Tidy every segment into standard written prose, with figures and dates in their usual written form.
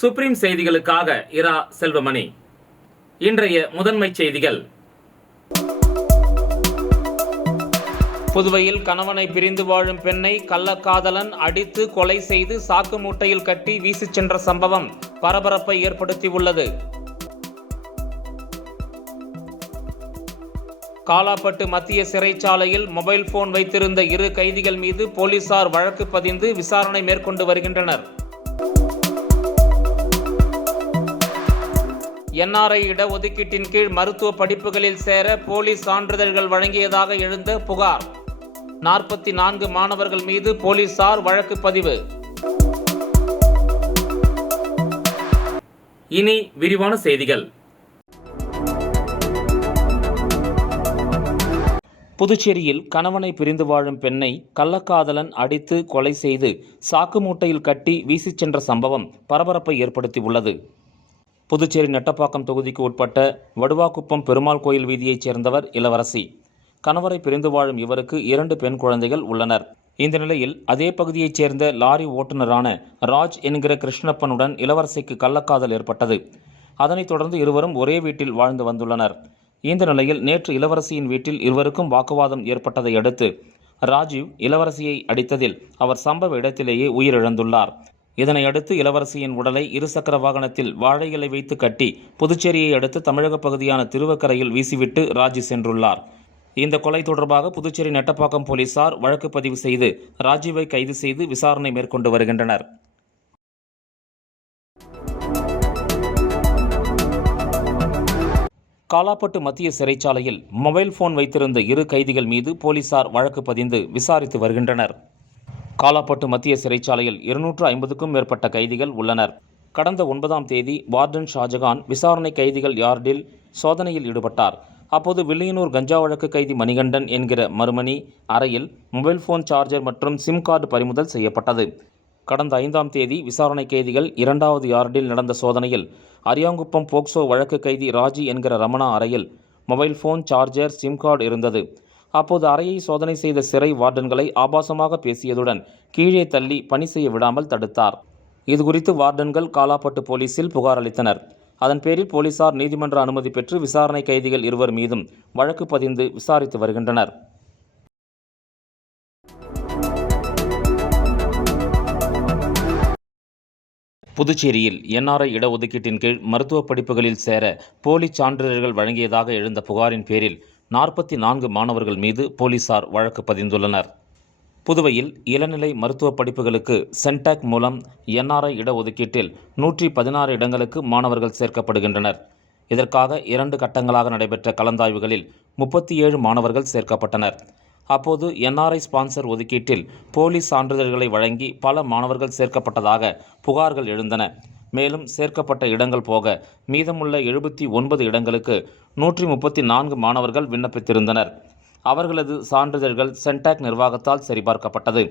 Supreme செய்திகளுக்காக இரா செல்வமணி. இன்றைய முதன்மை செய்திகள். புதுவையில் கணவனை பிரிந்து வாழும் பெண்ணை கள்ளக்காதலன் அடித்து கொலை செய்து சாக்கு மூட்டையில் கட்டி வீசிச் சென்ற சம்பவம் பரபரப்பை ஏற்படுத்தியுள்ளது. காலாப்பட்டு மத்திய சிறைச்சாலையில் மொபைல் போன் வைத்திருந்த 2 கைதிகள் மீது போலீசார் வழக்கு பதிந்து விசாரணை மேற்கொண்டு வருகின்றனர். NRI இடஒதுக்கீட்டின் கீழ் மருத்துவ படிப்புகளில் சேர போலி சான்றிதழ்கள் வழங்கியதாக எழுந்த புகார். 44 மாணவர்கள் மீது போலீசார் வழக்கு பதிவு. இனி விரிவான செய்திகள். புதுச்சேரியில் கணவனை பிரிந்து வாழும் பெண்ணை கள்ளக்காதலன் அடித்து கொலை செய்து சாக்கு மூட்டையில் கட்டி வீசிச் சென்ற சம்பவம் பரபரப்பை ஏற்படுத்தியுள்ளது. புதுச்சேரி நெட்டப்பாக்கம் தொகுதிக்கு உட்பட்ட வடுவாக்குப்பம் பெருமாள் கோயில் வீதியைச் சேர்ந்தவர் இளவரசி. கணவரை பிரிந்து வாழும் இவருக்கு 2 பெண் குழந்தைகள் உள்ளனர். இந்த நிலையில் அதே பகுதியைச் சேர்ந்த லாரி ஓட்டுநரான ராஜ் என்கிற கிருஷ்ணப்பனுடன் இளவரசிக்கு கள்ளக்காதல் ஏற்பட்டது. அதனைத் தொடர்ந்து இருவரும் ஒரே வீட்டில் வாழ்ந்து வந்துள்ளனர். இந்த நிலையில் நேற்று இளவரசியின் வீட்டில் இருவருக்கும் வாக்குவாதம் ஏற்பட்டதை அடுத்து ராஜீவ் இளவரசியை அடித்ததில் அவர் சம்பவ இடத்திலேயே உயிரிழந்துள்ளார். இதனையடுத்து இளவரசியின் உடலை 2 சக்கர வாகனத்தில் வாழை இலை வைத்து கட்டி புதுச்சேரியை அடுத்து தமிழக பகுதியான திருவக்கரையில் வீசிவிட்டு ராஜி சென்றுள்ளார். இந்த கொலை தொடர்பாக புதுச்சேரி நெட்டப்பாக்கம் போலீசார் வழக்கு பதிவு செய்து ராஜீவை கைது செய்து விசாரணை மேற்கொண்டு வருகின்றனர். காலாப்பட்டு மத்திய சிறைச்சாலையில் மொபைல் போன் வைத்திருந்த 2 கைதிகள் மீது போலீசார் வழக்கு பதிந்து விசாரித்து வருகின்றனர். காலாப்பட்டு மத்திய சிறைச்சாலையில் 250க்கும் மேற்பட்ட கைதிகள் உள்ளனர். கடந்த 9ஆம் தேதி வார்டன் ஷாஜகான் விசாரணை கைதிகள் யார்டில் சோதனையில் ஈடுபட்டார். அப்போது வில்லியனூர் கஞ்சா வழக்கு கைதி மணிகண்டன் என்கிற மறுமணி அறையில் மொபைல் போன் சார்ஜர் மற்றும் சிம் கார்டு பறிமுதல் செய்யப்பட்டது. கடந்த 5ஆம் தேதி விசாரணை கைதிகள் 2வது யார்டில் நடந்த சோதனையில் அரியாங்குப்பம் போக்சோ வழக்கு கைதி ராஜி என்கிற ரமணா அறையில் mobile phone charger sim card இருந்தது. அப்போது அறையை சோதனை செய்த சிறை வார்டன்களை ஆபாசமாக பேசியதுடன் கீழே தள்ளி பணி செய்ய விடாமல் தடுத்தார். இதுகுறித்து வார்டன்கள் காலாப்பட்டு போலீசில் புகார் அளித்தனர். அதன் பேரில் போலீசார் நீதிமன்ற அனுமதி பெற்று விசாரணை கைதிகள் 2 மீதும் வழக்கு பதிந்து விசாரித்து வருகின்றனர். புதுச்சேரியில் NRI இடஒதுக்கீட்டின் கீழ் மருத்துவ படிப்புகளில் சேர போலி சான்றிதழ்கள் வழங்கியதாக எழுந்த புகாரின் பேரில் 44 மாணவர்கள் மீது போலீசார் வழக்கு பதிந்துள்ளனர். புதுவையில் இளநிலை மருத்துவ படிப்புகளுக்கு சென்டாக் மூலம் NRI இடஒதுக்கீட்டில் 116 இடங்களுக்கு மாணவர்கள் சேர்க்கப்படுகின்றனர். இதற்காக 2 கட்டங்களாக நடைபெற்ற கலந்தாய்வுகளில் 37 மாணவர்கள் சேர்க்கப்பட்டனர். அப்போது NRI ஸ்பான்சர் ஒதுக்கீட்டில் போலி சான்றிதழ்களை வழங்கி பல மாணவர்கள் சேர்க்கப்பட்டதாக புகார்கள் எழுந்தன. மேலும் சேர்க்கப்பட்ட இடங்கள் போக மீதமுள்ள 79 இடங்களுக்கு 134 மாணவர்கள் விண்ணப்பித்திருந்தனர். அவர்களது சான்றிதழ்கள் சென்டாக் நிர்வாகத்தால் சரிபார்க்கப்பட்டது.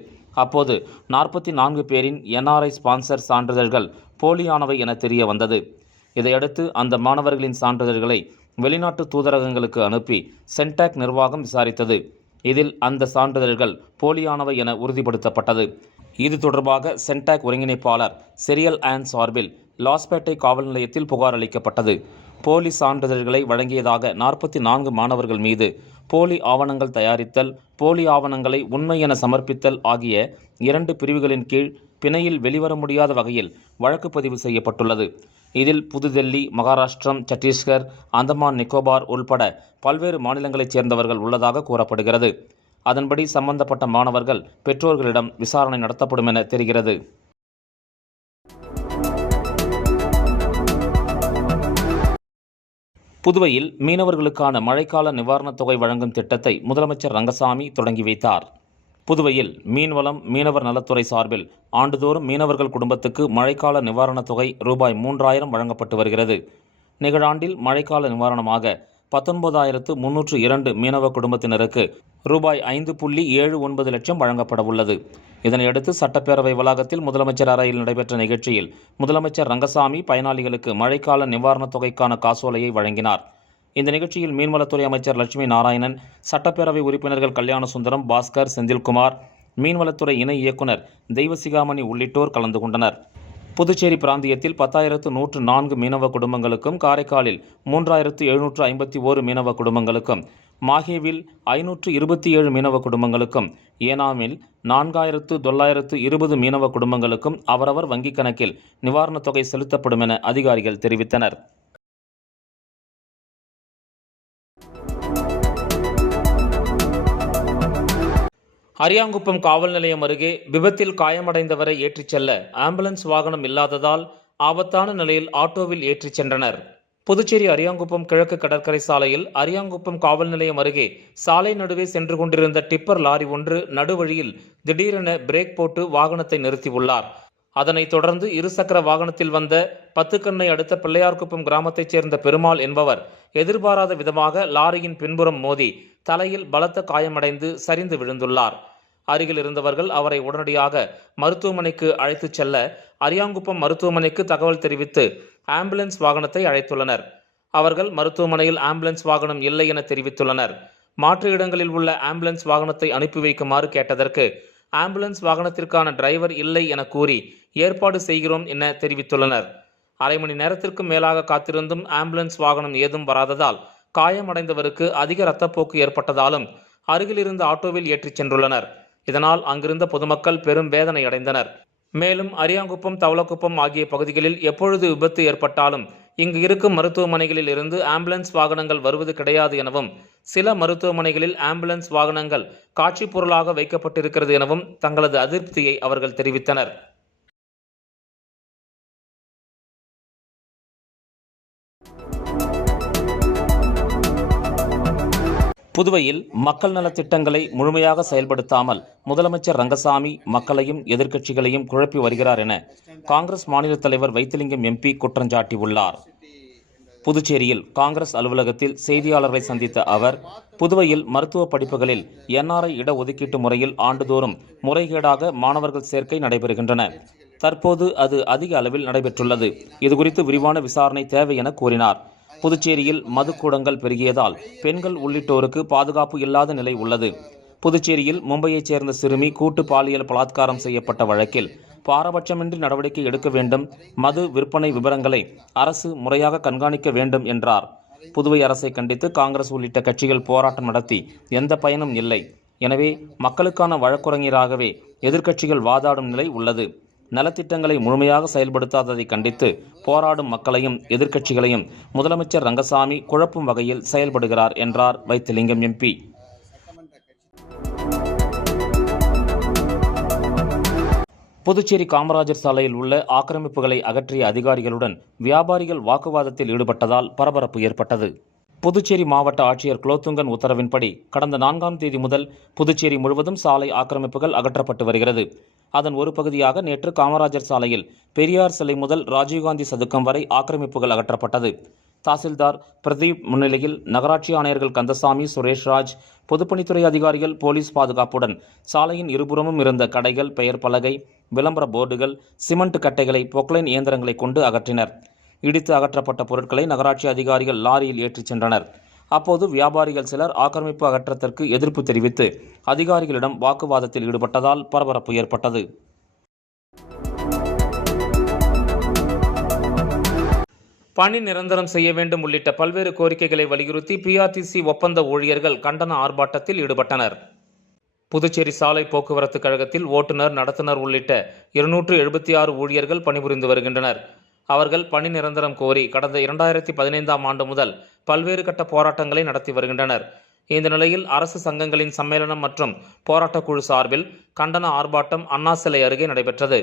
அப்போது 44 பேரின் NRI ஸ்பான்சர் சான்றிதழ்கள் போலியானவை என தெரிய வந்தது. இதையடுத்து அந்த மாணவர்களின் சான்றிதழ்களை வெளிநாட்டு தூதரகங்களுக்கு அனுப்பி சென்டாக் நிர்வாகம் விசாரித்தது. இதில் அந்த சான்றிதழ்கள் போலியானவை என உறுதிப்படுத்தப்பட்டது. இது தொடர்பாக சென்டாக் ஒருங்கிணைப்பாளர் செரியல் ஆன் சார்பில் லாஸ்பேட்டை காவல் நிலையத்தில் புகார் அளிக்கப்பட்டது. போலி சான்றிதழ்களை வழங்கியதாக 44 மாணவர்கள் மீது போலி ஆவணங்கள் தயாரித்தல், போலி ஆவணங்களை உண்மை என சமர்ப்பித்தல் ஆகிய 2 பிரிவுகளின் கீழ் பிணையில் வெளிவர முடியாத வகையில் வழக்கு பதிவு செய்யப்பட்டுள்ளது. இதில் புதுதில்லி, மகாராஷ்டிரம், சத்தீஸ்கர், அந்தமான் நிக்கோபார் உள்பட பல்வேறு மாநிலங்களைச் சேர்ந்தவர்கள் உள்ளதாக கூறப்படுகிறது. அதன்படி சம்பந்தப்பட்ட மாணவர்கள் பெற்றோர்களிடம் விசாரணை நடத்தப்படும் என தெரிகிறது. புதுவையில் மீனவர்களுக்கான மழைக்கால நிவாரணத் தொகை வழங்கும் திட்டத்தை முதலமைச்சர் ரங்கசாமி தொடங்கி வைத்தார். புதுவையில் மீன்வளம், மீனவர் நலத்துறை சார்பில் ஆண்டுதோறும் மீனவர்கள் குடும்பத்துக்கு மழைக்கால நிவாரணத் தொகை ரூபாய் 3000 வழங்கப்பட்டு வருகிறது. நிகழாண்டில் மழைக்கால நிவாரணமாக 19,302 மீனவ குடும்பத்தினருக்கு ரூபாய் 5.79 லட்சம் வழங்கப்பட உள்ளது. இதனையடுத்து சட்டப்பேரவை வளாகத்தில் முதலமைச்சர் அறையில் நடைபெற்ற நிகழ்ச்சியில் முதலமைச்சர் ரங்கசாமி பயனாளிகளுக்கு மழைக்கால நிவாரணத் தொகைக்கான காசோலையை வழங்கினார். இந்த நிகழ்ச்சியில் மீன்வளத்துறை அமைச்சர் லட்சுமி நாராயணன், சட்டப்பேரவை உறுப்பினர்கள் கல்யாணசுந்தரம், பாஸ்கர், செந்தில்குமார், மீன்வளத்துறை இணை இயக்குனர் தெய்வசிகாமணி உள்ளிட்டோர் கலந்து கொண்டனர். புதுச்சேரி பிராந்தியத்தில் 10,104 மீனவ குடும்பங்களுக்கும், காரைக்காலில் 3,751 மீனவ குடும்பங்களுக்கும், மாஹேவில் 527 மீனவ குடும்பங்களுக்கும், ஏனாமில் 4,920 மீனவ குடும்பங்களுக்கும் அவரவர் வங்கிக் கணக்கில் நிவாரணத் தொகை செலுத்தப்படும் என அதிகாரிகள் தெரிவித்தனர். அரியாங்குப்பம் காவல் நிலையம் அருகே விபத்தில் காயமடைந்தவரை ஏற்றிச் செல்ல ஆம்புலன்ஸ் வாகனம் இல்லாததால் ஆபத்தான நிலையில் ஆட்டோவில் ஏற்றிச் சென்றனர். புதுச்சேரி அரியாங்குப்பம் கிழக்கு கடற்கரை சாலையில் அரியாங்குப்பம் காவல் நிலையம் அருகே சாலை நடுவே சென்று கொண்டிருந்த டிப்பர் லாரி ஒன்று நடுவழியில் திடீரென பிரேக் போட்டு வாகனத்தை நிறுத்தியுள்ளார். அதனைத் தொடர்ந்து இருசக்கர வாகனத்தில் வந்த பத்துக்கண்ணை அடுத்த பிள்ளையார்குப்பம் கிராமத்தைச் சேர்ந்த பெருமாள் என்பவர் எதிர்பாராத விதமாக லாரியின் பின்புறம் மோதி தலையில் பலத்த காயமடைந்து சரிந்து விழுந்துள்ளார். அருகில் இருந்தவர்கள் அவரை உடனடியாக மருத்துவமனைக்கு அழைத்துச் செல்ல அரியாங்குப்பம் மருத்துவமனைக்கு தகவல் தெரிவித்து ஆம்புலன்ஸ் வாகனத்தை அழைத்துள்ளனர். அவர்கள் மருத்துவமனையில் ஆம்புலன்ஸ் வாகனம் இல்லை என தெரிவித்துள்ளனர். மாற்று இடங்களில் உள்ள ஆம்புலன்ஸ் வாகனத்தை அனுப்பி வைக்குமாறு கேட்டதற்கு ஆம்புலன்ஸ் வாகனத்திற்கான டிரைவர் இல்லை என கூறி ஏற்பாடு செய்கிறோம் என தெரிவித்துள்ளனர். அரை மணி நேரத்திற்கு மேலாக காத்திருந்தும் ஆம்புலன்ஸ் வாகனம் ஏதும் வராததால் காயமடைந்தவருக்கு அதிக இரத்தப்போக்கு ஏற்பட்டதாலும் அருகில் இருந்த ஆட்டோவில் ஏற்றிச் சென்றுள்ளனர். இதனால் அங்கிருந்த பொதுமக்கள் பெரும் வேதனை அடைந்தனர். மேலும் அரியாங்குப்பம், தவளக்குப்பம் ஆகிய பகுதிகளில் எப்பொழுது விபத்து ஏற்பட்டாலும் இங்கு இருக்கும் மருத்துவமனைகளில் இருந்து ஆம்புலன்ஸ் வாகனங்கள் வருவது கிடையாது எனவும், சில மருத்துவமனைகளில் ஆம்புலன்ஸ் வாகனங்கள் காட்சி பொருளாக வைக்கப்பட்டிருக்கிறது எனவும் தங்களது அதிருப்தியை அவர்கள் தெரிவித்தனர். புதுவையில் மக்கள் நலத் திட்டங்களை முழுமையாக செயல்படுத்தாமல் முதலமைச்சர் ரங்கசாமி மக்களையும் எதிர்க்கட்சிகளையும் குழப்பி வருகிறார் என காங்கிரஸ் மாநில தலைவர் வைத்திலிங்கம் எம்பி குற்றஞ்சாட்டியுள்ளார். புதுச்சேரியில் காங்கிரஸ் அலுவலகத்தில் செய்தியாளர்களை சந்தித்த அவர், புதுவையில் மருத்துவ படிப்புகளில் NRI இடஒதுக்கீட்டு முறையில் ஆண்டுதோறும் முறைகேடாக மாணவர்கள் சேர்க்கை நடைபெறுகின்றன. தற்போது அது அதிக அளவில் நடைபெற்றுள்ளது. இதுகுறித்து விரிவான விசாரணை தேவை என கூறினார். புதுச்சேரியில் மதுக்கூடங்கள் பெருகியதால் பெண்கள் உள்ளிட்டோருக்கு பாதுகாப்பு இல்லாத நிலை உள்ளது. புதுச்சேரியில் மும்பையைச் சேர்ந்த சிறுமி கூட்டு பாலியல் பலாத்காரம் செய்யப்பட்ட வழக்கில் பாரபட்சமின்றி நடவடிக்கை எடுக்க வேண்டும். மது விற்பனை விவரங்களை அரசு முறையாக கண்காணிக்க வேண்டும் என்றார். புதுவை அரசை கண்டித்து காங்கிரஸ் உள்ளிட்ட கட்சிகள் போராட்டம் நடத்தி எந்த பயனும் இல்லை. எனவே மக்களுக்கான வழக்குரைஞராகவே எதிர்க்கட்சிகள் வாதாடும் நிலை உள்ளது. நலத்திட்டங்களை முழுமையாக செயல்படுத்தாததை கண்டித்து போராடும் மக்களையும் எதிர்க்கட்சிகளையும் முதலமைச்சர் ரங்கசாமி குழப்பும் வகையில் செயல்படுகிறார் என்றார் வைத்திலிங்கம் எம்பி. புதுச்சேரி காமராஜர் சாலையில் உள்ள ஆக்கிரமிப்புகளை அகற்றிய அதிகாரிகளுடன் வியாபாரிகள் வாக்குவாதத்தில் ஈடுபட்டதால் பரபரப்பு ஏற்பட்டது. புதுச்சேரி மாவட்ட ஆட்சியர் குலோத்துங்கன் உத்தரவின்படி கடந்த 4ஆம் தேதி முதல் புதுச்சேரி முழுவதும் சாலை ஆக்கிரமிப்புகள் அகற்றப்பட்டு வருகிறது. அதன் ஒரு பகுதியாக நேற்று காமராஜர் சாலையில் பெரியார் சிலை முதல் ராஜீவ்காந்தி சதுக்கம் வரை ஆக்கிரமிப்புகள் அகற்றப்பட்டது. தாசில்தார் பிரதீப் முன்னிலையில் நகராட்சி ஆணையர்கள் கந்தசாமி, சுரேஷ்ராஜ், பொதுப்பணித்துறை அதிகாரிகள் போலீஸ் பாதுகாப்புடன் சாலையின் இருபுறமும் இருந்த கடைகள், பெயர் பலகை, விளம்பர போர்டுகள், சிமெண்ட் கட்டைகளை, பொக்லைன் இயந்திரங்களை கொண்டு அகற்றினர். இடித்து அகற்றப்பட்ட பொருட்களை நகராட்சி அதிகாரிகள் லாரியில் ஏற்றிச் சென்றனர். அப்போது வியாபாரிகள் சிலர் ஆக்கிரமிப்பு அகற்றத்திற்கு எதிர்ப்பு தெரிவித்து அதிகாரிகளிடம் வாக்குவாதத்தில் ஈடுபட்டதால் பரபரப்பு ஏற்பட்டது. பணி நிரந்தரம் செய்ய வேண்டும் உள்ளிட்ட பல்வேறு கோரிக்கைகளை வலியுறுத்தி PRTC ஒப்பந்த ஊழியர்கள் கண்டன ஆர்ப்பாட்டத்தில் ஈடுபட்டனர். புதுச்சேரி சாலை போக்குவரத்து கழகத்தில் ஓட்டுநர், நடத்துனர் உள்ளிட்ட 276 ஊழியர்கள் பணிபுரிந்து வருகின்றனர். அவர்கள் பணி நிரந்தரம் கோரி கடந்த 2015ஆம் ஆண்டு முதல் பல்வேறு கட்ட போராட்டங்களை நடத்தி வருகின்றனர். இந்த நிலையில் அரசு சங்கங்களின் சம்மேளனம் மற்றும் போராட்டக்குழு சார்பில் கண்டன ஆர்ப்பாட்டம் அண்ணா சிலை அருகே நடைபெற்றது.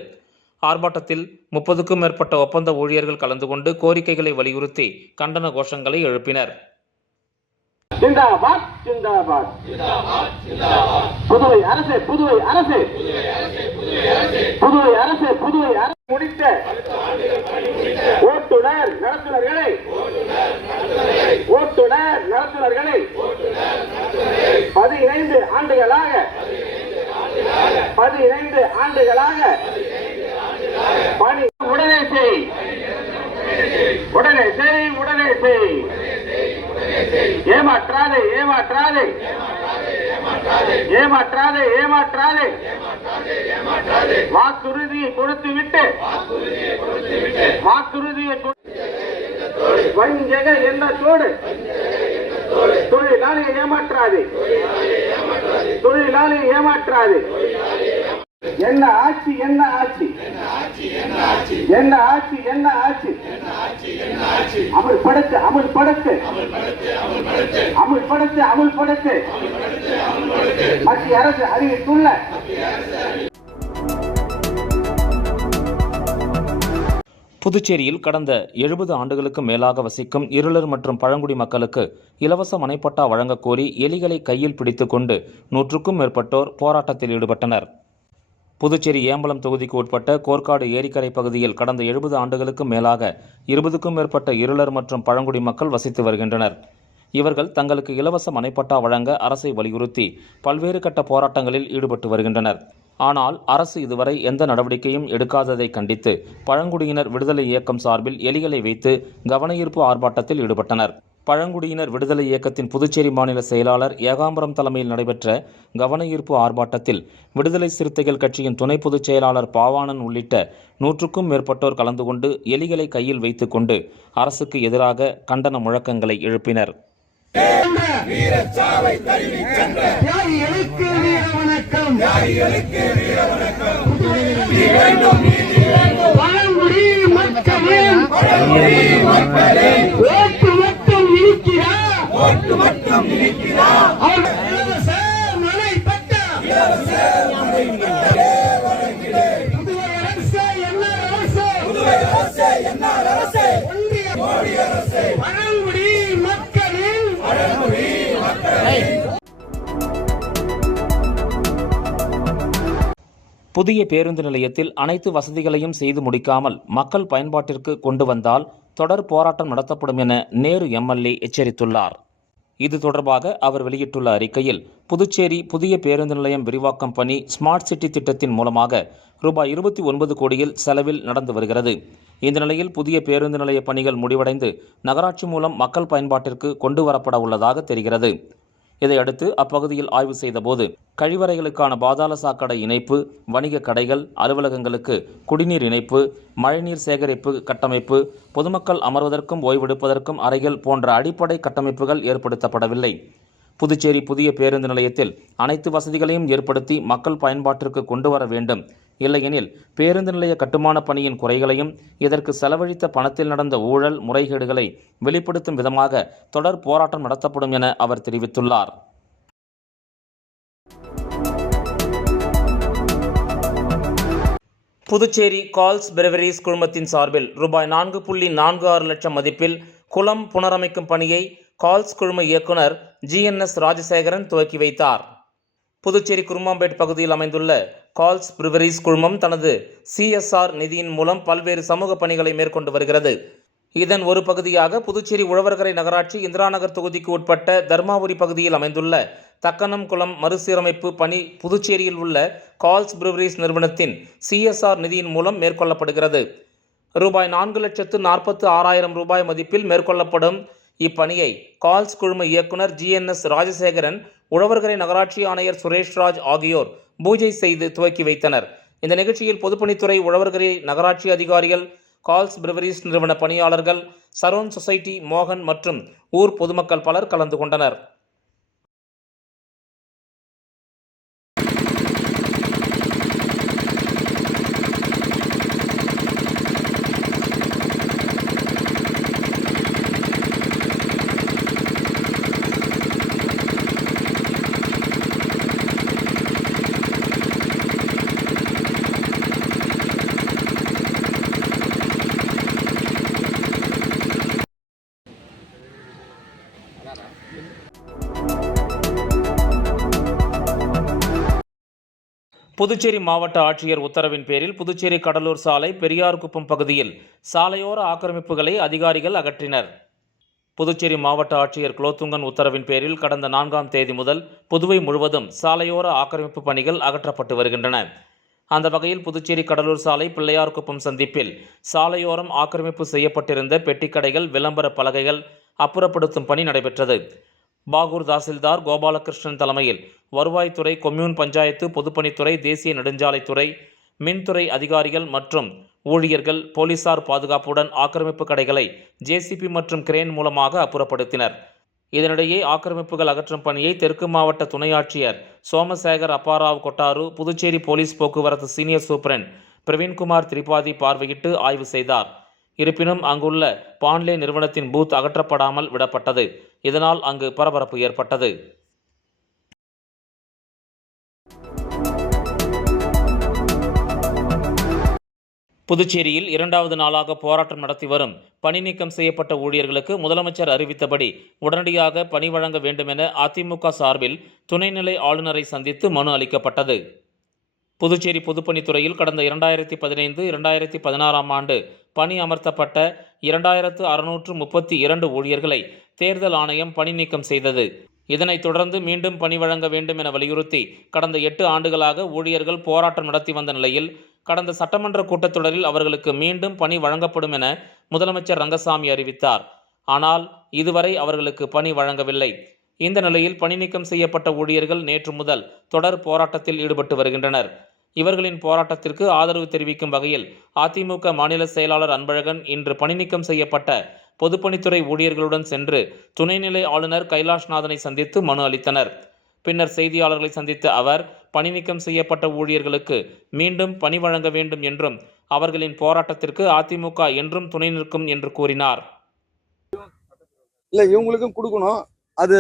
ஆர்ப்பாட்டத்தில் 30க்கும் மேற்பட்ட ஒப்பந்த ஊழியர்கள் கலந்து கொண்டு கோரிக்கைகளை வலியுறுத்தி கண்டன கோஷங்களை எழுப்பினர். ஜிந்தாபாத் ஜிந்தாபாத் புதுவை அரசு புதுவை அரசு புதுவை அரசு புதுவை அரசு முடித்த ஓட்டுநர் நடத்துனர்களை 15 ஆண்டுகளாக பணி உடனே செய் ஏமாற்றாதே ஏமாற்றாதே ஏமாற்றாதே வாக்குறுதியை கொடுத்து விட்டு வாக்குறுதியை வஞ்சக எண்ணத்தோடு தொழிலாளியை ஏமாற்றாதே தொழிலாளியை ஏமாற்றாதே. என்ன ஆட்சி என்ன ஆட்சி என்ன ஆட்சி என்ன ஆட்சி அமுல்படுத்து அமுல்படுத்து அமுல்படுத்து அமுல்படுத்து மத்திய அரசு அறிவித்துள்ள புதுச்சேரியில் கடந்த 70 ஆண்டுகளுக்கு மேலாக வசிக்கும் இருளர் மற்றும் பழங்குடி மக்களுக்கு இலவச மனைப்பட்டா வழங்கக் கோரி எலிகளை கையில் பிடித்துக் கொண்டு 100க்கும் மேற்பட்டோர் போராட்டத்தில் ஈடுபட்டனர். புதுச்சேரி ஏம்பலம் தொகுதிக்கு உட்பட்ட கோர்க்காடு ஏரிக்கரை பகுதியில் கடந்த 70 ஆண்டுகளுக்கு மேலாக 20க்கும் மேற்பட்ட இருளர் மற்றும் பழங்குடி மக்கள் வசித்து வருகின்றனர். இவர்கள் தங்களுக்கு இலவச மனைப்பட்டா வழங்க அரசை வலியுறுத்தி பல்வேறு கட்ட போராட்டங்களில் ஈடுபட்டு வருகின்றனர். ஆனால் அரசு இதுவரை எந்த நடவடிக்கையும் எடுக்காததை கண்டித்து பழங்குடியினர் விடுதலை இயக்கம் சார்பில் எலிகளை வைத்து கவனஈர்ப்பு ஆர்ப்பாட்டத்தில் ஈடுபட்டனர். பழங்குடியினர் விடுதலை இயக்கத்தின் புதுச்சேரி மாநில செயலாளர் ஏகாம்பரம் தலைமையில் நடைபெற்ற கவனஈர்ப்பு ஆர்ப்பாட்டத்தில் விடுதலை சிறுத்தைகள் கட்சியின் துணை பொதுச் செயலாளர் பாவாணன் உள்ளிட்ட 100க்கும் மேற்பட்டோர் கலந்து கொண்டு எலிகளை கையில் வைத்துக் கொண்டு அரசுக்கு எதிராக கண்டன முழக்கங்களை எழுப்பினர். புதிய பேருந்து நிலையத்தில் அனைத்து வசதிகளையும் செய்து முடிக்காமல் மக்கள் பயன்பாட்டிற்கு கொண்டு வந்தால் தொடர் போராட்டம் நடத்தப்படும் என நேரு எம்எல்ஏ எச்சரித்துள்ளார். இது தொடர்பாக அவர் வெளியிட்டுள்ள அறிக்கையில், புதுச்சேரி புதிய பேருந்து நிலையம் விரிவாக்கம் பணி ஸ்மார்ட் சிட்டி திட்டத்தின் மூலமாக ரூபாய் 29 கோடியில் செலவில் நடந்து வருகிறது. இந்த நிலையில் புதிய பேருந்து நிலைய பணிகள் முடிவடைந்து நகராட்சி மூலம் மக்கள் பயன்பாட்டிற்கு கொண்டு வரப்பட உள்ளதாக தெரிகிறது. இதையடுத்து அப்பகுதியில் ஆய்வு செய்தபோது கழிவறைகளுக்கான பாதாள சாக்கடை இணைப்பு, வணிக கடைகள், அலுவலகங்களுக்கு குடிநீர் இணைப்பு, மழைநீர் சேகரிப்பு கட்டமைப்பு, பொதுமக்கள் அமர்வதற்கும் ஓய்வெடுப்பதற்கும் அறைகள் போன்ற அடிப்படை கட்டமைப்புகள் ஏற்படுத்தப்படவில்லை. புதுச்சேரி புதிய பேருந்து நிலையத்தில் அனைத்து வசதிகளையும் ஏற்படுத்தி மக்கள் பயன்பாட்டிற்கு கொண்டு வர வேண்டும். இல்லையெனில் பேருந்து நிலைய கட்டுமான பணியின் குறைகளையும் இதற்கு செலவழித்த பணத்தில் நடந்த ஊழல் முறைகேடுகளை வெளிப்படுத்தும் விதமாக தொடர் போராட்டம் நடத்தப்படும் என அவர் தெரிவித்துள்ளார். புதுச்சேரி கால்ஸ் பிரெவரீஸ் குழுமத்தின் சார்பில் ரூபாய் 4.46 லட்சம் மதிப்பில் குளம் புனரமைக்கும் பணியை கால்ஸ் குழும இயக்குனர் GNS ராஜசேகரன் துவக்கி வைத்தார். புதுச்சேரி குருமாம்பேட் பகுதியில் அமைந்துள்ள கால்ஸ் பிரெவரீஸ் குழுமம் தனது CSR நிதியின் மூலம் பல்வேறு சமூக பணிகளை மேற்கொண்டு வருகிறது. இதன் ஒரு பகுதியாக புதுச்சேரி உழவர்கரை நகராட்சி இந்திரா நகர் தொகுதிக்கு உட்பட்ட தர்மாபுரி பகுதியில் அமைந்துள்ள தக்கனம் குளம் மறுசீரமைப்பு பணி புதுச்சேரியில் உள்ள கால்ஸ் பிரெவரீஸ் நிறுவனத்தின் CSR நிதியின் மூலம் மேற்கொள்ளப்படுகிறது. ரூபாய் 4,46,000 ரூபாய் மதிப்பில் மேற்கொள்ளப்படும் இப்பணியை கால்ஸ் குழும இயக்குனர் GNS ராஜசேகரன், உழவர்கரை நகராட்சி ஆணையர் சுரேஷ்ராஜ் ஆகியோர் பூஜை செய்து துவக்கி வைத்தனர். இந்த நிகழ்ச்சியில் பொதுப்பணித்துறை, உழவர்கரை நகராட்சி அதிகாரிகள், கால்ஸ் பிரெவரீஸ் நிறுவன பணியாளர்கள், சரோன் சொசைட்டி மோகன் மற்றும் ஊர் பொதுமக்கள் பலர் கலந்து கொண்டனர். புதுச்சேரி மாவட்ட ஆட்சியர் உத்தரவின் பேரில் புதுச்சேரி கடலூர் சாலை பெரியார்குப்பம் பகுதியில் சாலையோர ஆக்கிரமிப்புகளை அதிகாரிகள் அகற்றினர். புதுச்சேரி மாவட்ட ஆட்சியர் குலோத்துங்கன் உத்தரவின் பேரில் கடந்த 4ஆம் தேதி முதல் புதுவை முழுவதும் சாலையோர ஆக்கிரமிப்பு பணிகள் அகற்றப்பட்டு வருகின்றன. அந்த வகையில் புதுச்சேரி கடலூர் சாலை பிள்ளையார்குப்பம் சந்திப்பில் சாலையோரம் ஆக்கிரமிப்பு செய்யப்பட்டிருந்த பெட்டிக்கடைகள், விளம்பர பலகைகள் அப்புறப்படுத்தும் பணி நடைபெற்றது. பாகூர் தாசில்தார் கோபாலகிருஷ்ணன் தலைமையில் வருவாய்த்துறை, கொம்யூன் பஞ்சாயத்து, பொதுப்பணித்துறை, தேசிய நெடுஞ்சாலைத்துறை, மின்துறை அதிகாரிகள் மற்றும் ஊழியர்கள் போலீசார் பாதுகாப்புடன் ஆக்கிரமிப்பு கடைகளை ஜேசிபி மற்றும் கிரேன் மூலமாக அப்புறப்படுத்தினர். இதனிடையே ஆக்கிரமிப்புகள் அகற்றும் பணியை தெற்கு மாவட்ட துணை ஆட்சியர் சோமசேகர் அப்பாராவ் கொட்டாரு, புதுச்சேரி போலீஸ் போக்குவரத்து சீனியர் சூப்பரண்ட் பிரவீன்குமார் திரிபாதி பார்வையிட்டு ஆய்வு செய்தார். இருப்பினும் அங்குள்ள பான்லே நிறுவனத்தின் பூத் அகற்றப்படாமல் விடப்பட்டது. இதனால் அங்கு பரபரப்பு ஏற்பட்டது. புதுச்சேரியில் 2வது நாளாக போராட்டம் நடத்தி வரும் பணி நீக்கம் செய்யப்பட்ட ஊழியர்களுக்கு முதலமைச்சர் அறிவித்தபடி உடனடியாக பணி வழங்க வேண்டுமென அதிமுக சார்பில் துணைநிலை ஆளுநரை சந்தித்து மனு அளிக்கப்பட்டது. புதுச்சேரி பொதுப்பணித்துறையில் கடந்த 2015-2016 ஆண்டு பணி அமர்த்தப்பட்ட 2632 ஊழியர்களை தேர்தல் ஆணையம் பணி நீக்கம் செய்தது. இதனைத் தொடர்ந்து மீண்டும் பணி வழங்க வேண்டும் என வலியுறுத்தி கடந்த 8 ஆண்டுகளாக ஊழியர்கள் போராட்டம் நடத்தி வந்த நிலையில் கடந்த சட்டமன்ற கூட்டத்தொடரில் அவர்களுக்கு மீண்டும் பணி வழங்கப்படும் என முதலமைச்சர் ரங்கசாமி அறிவித்தார். ஆனால் இதுவரை அவர்களுக்கு பணி வழங்கவில்லை. இந்த நிலையில் பணி நீக்கம் செய்யப்பட்ட ஊழியர்கள் நேற்று முதல் தொடர் போராட்டத்தில் ஈடுபட்டு வருகின்றனர். இவர்களின் போராட்டத்திற்கு ஆதரவு தெரிவிக்கும் வகையில் அதிமுக மாநில செயலாளர் அன்பழகன் இன்று பணி நீக்கம் செய்யப்பட்ட பொதுப்பணித்துறை ஊழியர்களுடன் சென்று துணைநிலை ஆளுநர் கைலாஷ்நாதனை சந்தித்து மனு அளித்தனர். பின்னர் செய்தியாளர்களை சந்தித்த அவர் பணி நீக்கம் செய்யப்பட்ட ஊழியர்களுக்கு மீண்டும் பணி வழங்க வேண்டும் என்றும் அவர்களின் போராட்டத்திற்கு அதிமுக என்றும் துணை நிற்கும் என்று கூறினார். இல்லை, இவங்களுக்கும் கொடுக்கணும். அது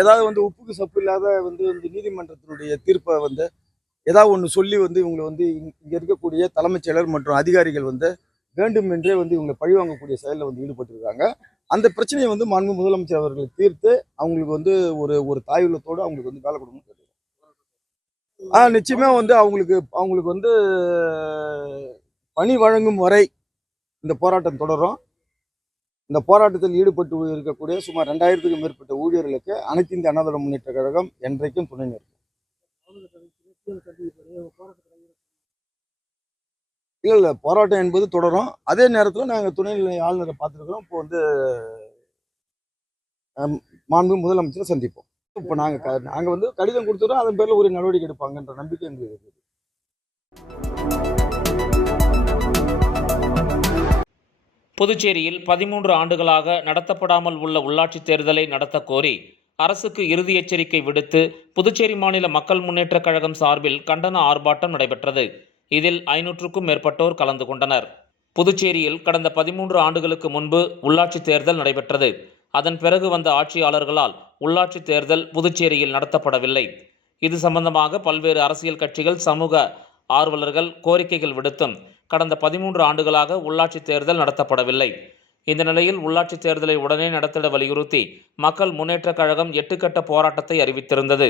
ஏதாவது உப்புக்கு சப்பு இல்லாத இந்த நீதிமன்றத்தினுடைய தீர்ப்பை ஏதாவது ஒன்று சொல்லி இவங்களை இங்கே இருக்கக்கூடிய தலைமைச் செயலர் மற்றும் அதிகாரிகள் வேண்டுமென்றே இவங்களை பழிவாங்கக்கூடிய செயலில் ஈடுபட்டிருக்காங்க. அந்த பிரச்சனையை மாண்பு முதலமைச்சர் அவர்கள் தீர்த்து அவங்களுக்கு ஒரு தாயுள்ளத்தோடு அவங்களுக்கு வேலை கொடுக்கணும்னு கேட்டுருக்காங்க. நிச்சயமா அவங்களுக்கு பணி வழங்கும் வரை இந்த போராட்டம் தொடரும். இந்த போராட்டத்தில் ஈடுபட்டு இருக்கக்கூடிய சுமார் 2000க்கும் மேற்பட்ட ஊழியர்களுக்கு அனைத்து இந்திய அண்ணா திராவிட முன்னேற்ற கழகம் என்றைக்கும் துணை நிற்கும். இல்லை, போராட்டம் என்பது தொடரும். அதே நேரத்தில் நாங்கள் துணைநிலை ஆளுநரை பார்த்துருக்கிறோம். இப்போ மாண்பு முதலமைச்சரை சந்திப்போம். இப்போ நாங்கள் கடிதம் கொடுத்துறோம். அதன் பேரில் ஒரு நடவடிக்கை எடுப்பாங்கன்ற நம்பிக்கை எங்களுக்கு இருக்குது. புதுச்சேரியில் 13 ஆண்டுகளாக நடத்தப்படாமல் உள்ள உள்ளாட்சித் தேர்தலை நடத்த கோரி அரசுக்கு இறுதி எச்சரிக்கை விடுத்து புதுச்சேரி மாநில மக்கள் முன்னேற்றக் கழகம் சார்பில் கண்டன ஆர்ப்பாட்டம் நடைபெற்றது. இதில் 500க்கும் மேற்பட்டோர் கலந்து கொண்டனர். புதுச்சேரியில் கடந்த 13 ஆண்டுகளுக்கு முன்பு உள்ளாட்சித் தேர்தல் நடைபெற்றது. அதன் பிறகு வந்த ஆட்சியாளர்களால் உள்ளாட்சித் தேர்தல் புதுச்சேரியில் நடத்தப்படவில்லை. இது சம்பந்தமாக பல்வேறு அரசியல் கட்சிகள், சமூக ஆர்வலர்கள் கோரிக்கைகள் விடுத்தும் கடந்த 13 ஆண்டுகளாக உள்ளாட்சித் தேர்தல் நடத்தப்படவில்லை. இந்த நிலையில் உள்ளாட்சித் தேர்தலை உடனே நடத்திட வலியுறுத்தி மக்கள் முன்னேற்றக் கழகம் 8 கட்ட போராட்டத்தை அறிவித்திருந்தது.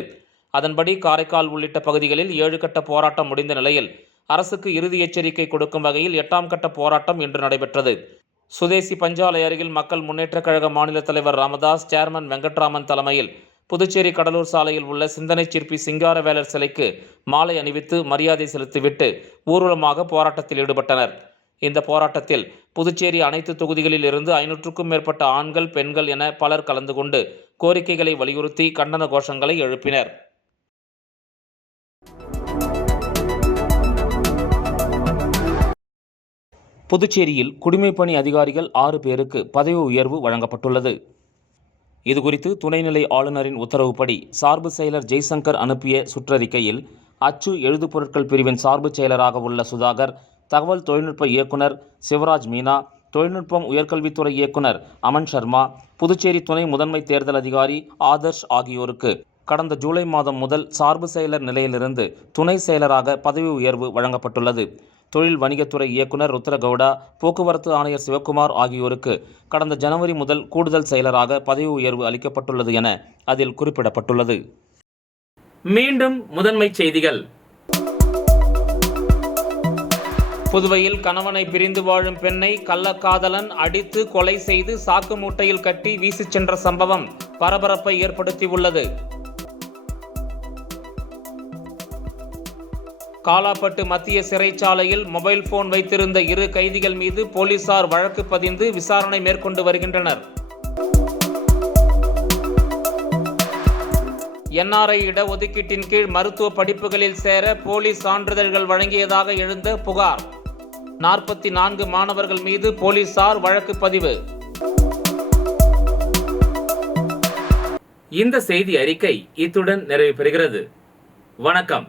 அதன்படி காரைக்கால் உள்ளிட்ட பகுதிகளில் 7 கட்ட போராட்டம் முடிந்த நிலையில் அரசுக்கு இறுதி எச்சரிக்கை கொடுக்கும் வகையில் 8ஆம் கட்ட போராட்டம் இன்று நடைபெற்றது. சுதேசி பஞ்சாலை அருகில் மக்கள் முன்னேற்றக் கழக மாநில தலைவர் ராமதாஸ், சேர்மன் வெங்கட்ராமன் தலைமையில் புதுச்சேரி கடலூர் சாலையில் உள்ள சிந்தனை சிற்பி சிங்காரவேலர் சிலைக்கு மாலை அணிவித்து மரியாதை செலுத்திவிட்டு ஊர்வலமாக போராட்டத்தில் ஈடுபட்டனர். இந்த போராட்டத்தில் புதுச்சேரி அனைத்து தொகுதிகளில் இருந்து 500க்கும் மேற்பட்ட ஆண்கள், பெண்கள் என பலர் கலந்து கொண்டு கோரிக்கைகளை வலியுறுத்தி கண்டன கோஷங்களை எழுப்பினர். புதுச்சேரியில் குடிமைப்பணி அதிகாரிகள் 6 பேருக்கு பதவி உயர்வு வழங்கப்பட்டுள்ளது. இதுகுறித்து துணைநிலை ஆளுநரின் உத்தரவுப்படி சார்பு செயலர் ஜெய்சங்கர் அனுப்பிய சுற்றறிக்கையில் அச்சு எழுது பொருட்கள் பிரிவின் சார்பு செயலராக உள்ள சுதாகர், தகவல் தொழில்நுட்ப இயக்குனர் சிவராஜ் மீனா, தொழில்நுட்பம் உயர்கல்வித்துறை இயக்குனர் அமன் சர்மா, புதுச்சேரி துணை முதன்மை தேர்தல் அதிகாரி ஆதர்ஷ் ஆகியோருக்கு கடந்த ஜூலை மாதம் முதல் சார்பு செயலர் நிலையிலிருந்து துணை செயலராக பதவி உயர்வு வழங்கப்பட்டுள்ளது. தொழில் வணிகத்துறை இயக்குனர் ருத்ரகவுடா, போக்குவரத்து ஆணையர் சிவக்குமார் ஆகியோருக்கு கடந்த ஜனவரி முதல் கூடுதல் செயலராக பதவி உயர்வு அளிக்கப்பட்டுள்ளது என அதில் குறிப்பிடப்பட்டுள்ளது. மீண்டும் முதன்மைச் செய்திகள். புதுவையில் கணவனை பிரிந்து வாழும் பெண்ணை கள்ளக்காதலன் அடித்து கொலை செய்து சாக்கு மூட்டையில் கட்டி வீசிச் சென்ற சம்பவம் பரபரப்பை ஏற்படுத்தியுள்ளது. காலாப்பட்டு மத்திய சிறைச்சாலையில் மொபைல் போன் வைத்திருந்த 2 கைதிகள் மீது போலீசார் வழக்கு பதிந்து விசாரணை மேற்கொண்டு வருகின்றனர். என்ஆர்ஐ இடஒதுக்கீட்டின் கீழ் மருத்துவ படிப்புகளில் சேர போலி சான்றிதழ்கள் வழங்கியதாக எழுந்த புகார். 44 மாணவர்கள் மீது போலீசார் வழக்கு பதிவு. இந்த செய்தி அறிக்கை இத்துடன் நிறைவு பெறுகிறது. வணக்கம்.